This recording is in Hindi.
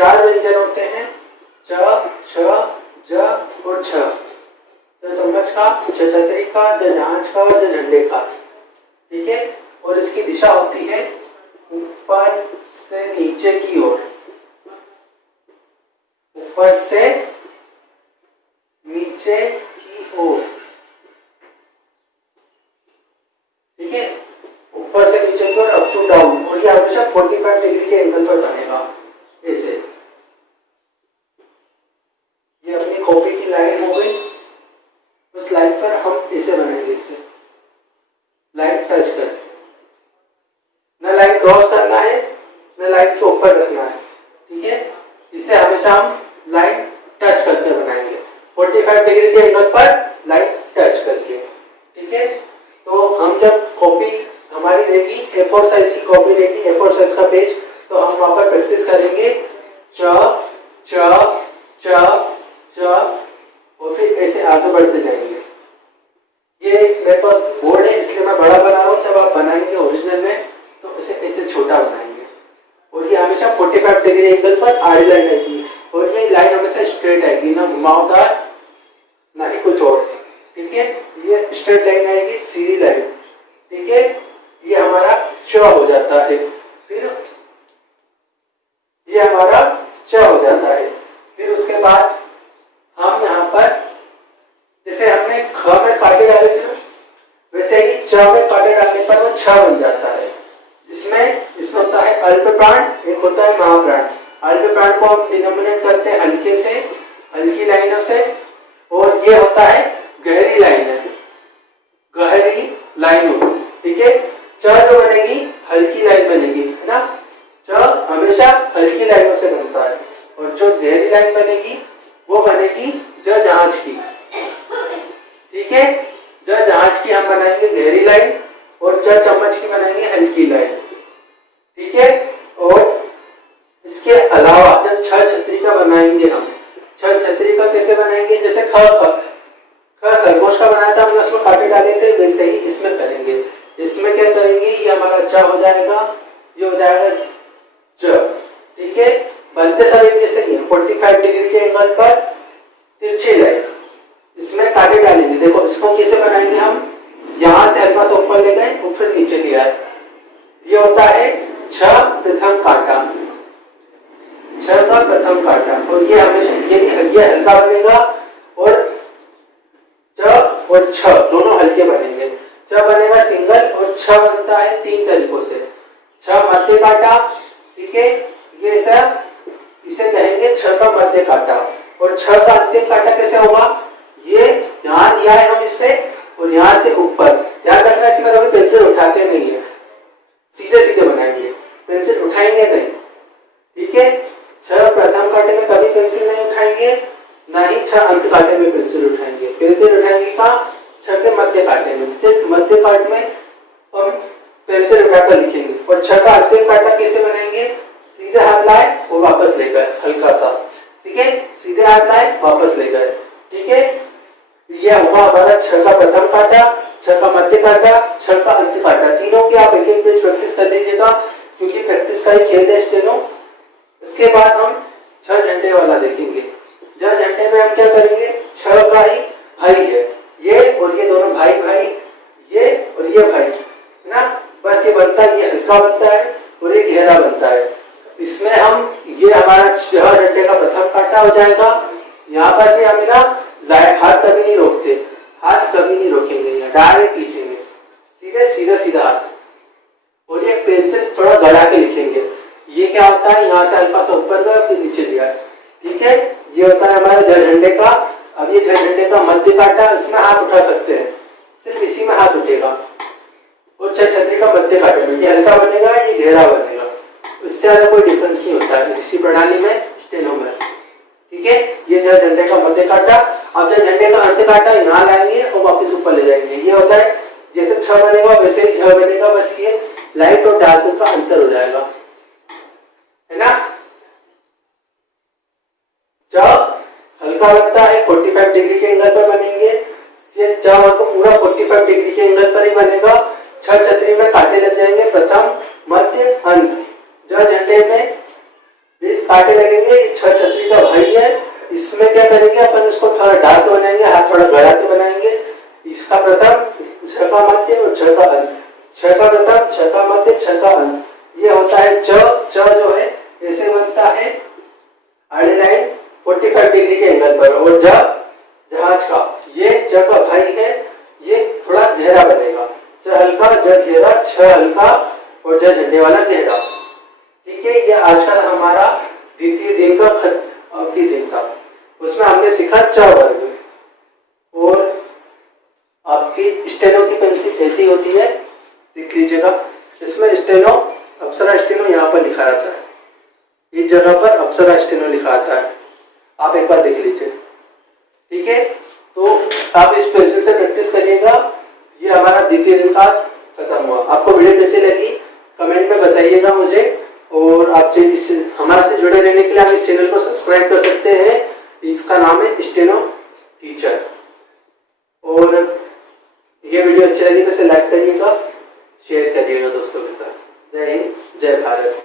4 व्यंजन होते हैं, च, छ, ज और छ। ज चम्मच का, छ छतरी का, ज जहाज का और ज झंडे का। ठीक है, और इसकी दिशा होती है ऊपर से नीचे की ओर, ऊपर से नीचे की ओर। ठीक है, ऊपर से नीचे की ओर, अप टू डाउन, और ये हमेशा 45 डिग्री के एंगल पर बनेगा ऐसे। ये अपनी कॉपी की लाइन हो गई, उस लाइन पर हम ऐसे बनाएंगे, इसे लाइन टच कर, न लाइन क्रॉस करना है न लाइन के ऊपर रखना है। ठीक है, इसे हमेशा हम लाइन टच करके बनाएंगे, 45 डिग्री के एंगल पर लाइन टच करके। ठीक है, तो हम जब कॉपी हमारी रहेगी A4 साइज की कॉपी रहेगी, A4 साइज का पेज, तो हम वहां पर प्रैक्टिस करेंगे च च च च, और फिर ऐसे आगे बढ़ते जाएंगे। ये मेरे पास बोर्ड है इसलिए मैं बड़ा बना रहा हूँ, जब आप बनाएंगे ओरिजिनल में तो इसे ऐसे छोटा बनाएंगे। और ये हमेशा 45 डिग्री एंगल पर आड़ी लाइन आएगी, और ये लाइन हमेशा स्ट्रेट आएगी, ना घुमावदार ना ही कुछ और। ठीक है, ये स्ट्रेट लाइन आएगी, सीधी लाइन। ठीक है, ये हमारा च हो जाता है, फिर ये हमारा च हो जाता है। फिर उसके बाद हम यहाँ पर जैसे हमने ख में कांटे डाले थे ना, वैसे ही च में कांटे डालने पर वो छ बन जाता है। इसमें होता है अल्प प्राण, एक होता है महाप्राण। अल्प प्राण को हम डिनोमिनेट करते हैं हल्के से, हल्की लाइनों से, और ये होता है गहरी लाइन है, गहरी लाइन होगी। ठीक है, च जो बनेगी हल्की लाइन बनेगी, है ना। च हमेशा हल्की लाइनों से बनता है, और जो गहरी लाइन बनेगी वो बनेगी ज जहाज की। ठीक है, ज जहाज की हम बनाएंगे गहरी लाइन, और च चम्मच की बनाएंगे हल्की लाइन। ठीक है, और इसके अलावा जब छ छतरी का बनाएंगे हम, छ छतरी का कैसे बनाएंगे, जैसे ख खरगोश का बनाया था हमने, उसमें कांटे डाले थे, वैसे ही इसमें करेंगे। इसमें क्या करेंगे, ये हमारा च हो जाएगा, ये हो जाएगा च। ठीक है, बनते सब एक जैसे ही 45 डिग्री के एंगल पर तिरछी लाइन, इसमें कांटे डालेंगे। देखो इसको कैसे बनाएंगे हम, यहां से हल्का सा ऊपर ले गए और फिर नीचे लिया है, ये होता है छ प्रथम कांटा, छ का प्रथम कांटा। और ये हमेशा ये हल्का बनेगा, और च और छ दोनों हल्के बनेंगे। च बनेगा सिंगल, और छ बनता है 3 तरीकों से। छ मध्य कांटा, ठीक है, ये ऐसा इसे कहेंगे छ का मध्य कांटा। और छ का अंतिम कांटा कैसे होगा, ये यहाँ दिया है हम इससे, और यहाँ से ऊपर। ध्यान रखना इसमें कभी पेंसिल उठाते नहीं है, सीधे सीधे बनाएंगे, पेंसिल उठाएंगे नहीं। ठीक है, छ प्रथम कांटे में कभी पेंसिल नहीं उठाएंगे, ना ही छ अंत कांटे में पेंसिल उठाएंगे। पेंसिल उठाएंगे कहाँ, छ के मध्य कांटे में, सिर्फ मध्य कांट में हम पेंसिल उठाकर लिखेंगे। और छ का अंतिम कांटा कैसे बनाएंगे, सीधे हाथ लाए और वापस ले गए हल्का सा। ठीक है, सीधे हाथ लाए वापस ले गए। ठीक है, यह हुआ हमारा छ का प्रथम कांटा, छ का मध्य कांटा, छ का अंत कांटा। तीनों की आप एक एक पेज प्रैक्टिस कर लीजिएगा, क्योंकि प्रैक्टिस का ही खेल है स्टेनो। इसके बाद हम छ झंडे वाला देखेंगे। छ झंडे में हम क्या करेंगे, छ का ही भाई है, ये और ये दोनों भाई भाई, ये और ये भाई, है ना। बस ये बनता है, ये हल्का बनता है और ये गहरा बनता है। इसमें हम ये हमारा छ झंडे का प्रथम कांटा हो जाएगा। यहाँ पर भी हम ना हाथ कभी नहीं रोकते, हाथ कभी नहीं रोकेंगे, यहाँ डायरेक्ट लिखेंगे, सीधे सीधा सीधा हाथ। और ये पेंसिल थोड़ा गड़ा के लिखेंगे। ये क्या होता है, यहाँ से हल्का सा ऊपर गया फिर नीचे लिया। ठीक है, ये होता है हमारे जड़ झंडे का। अब ये जड़ झंडे का मध्य कांटा, इसमें हाथ उठा सकते हैं, सिर्फ इसी में हाथ उठेगा। और छ छतरी का मध्य कांटे में ये हल्का बनेगा, ये गहरा बनेगा, इससे ज्यादा कोई डिफरेंस नहीं होता है ऋषि प्रणाली में, स्टेनो में। ठीक है, ये जड़ झंडे का मध्य कांटा। अब जड़ झंडे का अंत कांटा यहाँ लाएंगे और वापस ऊपर ले जाएंगे। ये होता है जैसे छ बनेगा वैसे ही झ बनेगा, बस ये लाइट और डार्क का अंतर हो जाएगा, है ना। च हल्का बनता है, 45 डिग्री के एंगल पर बनेंगे। ये च को पूरा 45 डिग्री के एंगल पर ही बनेगा। छ छतरी में कांटे लग जाएंगे, प्रथम मध्य अंत। ज झंडे में कांटे लगेंगे, ये छ छतरी का भाई है। इसमें क्या करेंगे अपन, इसको थोड़ा डार्क बनाएंगे, हाथ थोड़ा गड़ा के बनाएंगे। इसका प्रथम, छ का मध्य और छ का अंत, छ का प्रथम, छ का मध्य, छ का अंत, ये होता है च। च जो है ऐसे बनता है 45 डिग्री के एंगल पर, और ज जहाज का, ये ज का भाई है, ये थोड़ा गहरा बनेगा, च हल्का, ज गहरा, छ हल्का और ज झंडे वाला गहरा। ठीक है, ये आज का हमारा द्वितीय दिन का अंतिम दिन था। उसमें हमने सीखा च वर्ग। और आपकी स्टेनो की पेंसिल कैसी होती है देख लीजिएगा, इसमें स्टेनो, अप्सरा स्टेनो यहाँ पर लिखा रहता है, इस जगह पर अप्सरा स्टेनो लिखा आता है, आप एक बार देख लीजिए। ठीक है, तो आप इस पेंसिल से प्रैक्टिस करिएगा। ये हमारा द्वितीय दिन का खत्म हुआ। आपको वीडियो कैसी लगी कमेंट में बताइएगा मुझे, और आप हमारे से जुड़े रहने के लिए आप इस चैनल को सब्सक्राइब कर सकते हैं। इसका नाम है स्टेनो टीचर। और ये वीडियो अच्छी लगी तो इसे लाइक करिएगा, शेयर करिएगा दोस्तों के साथ। जय हिंद, जय भारत।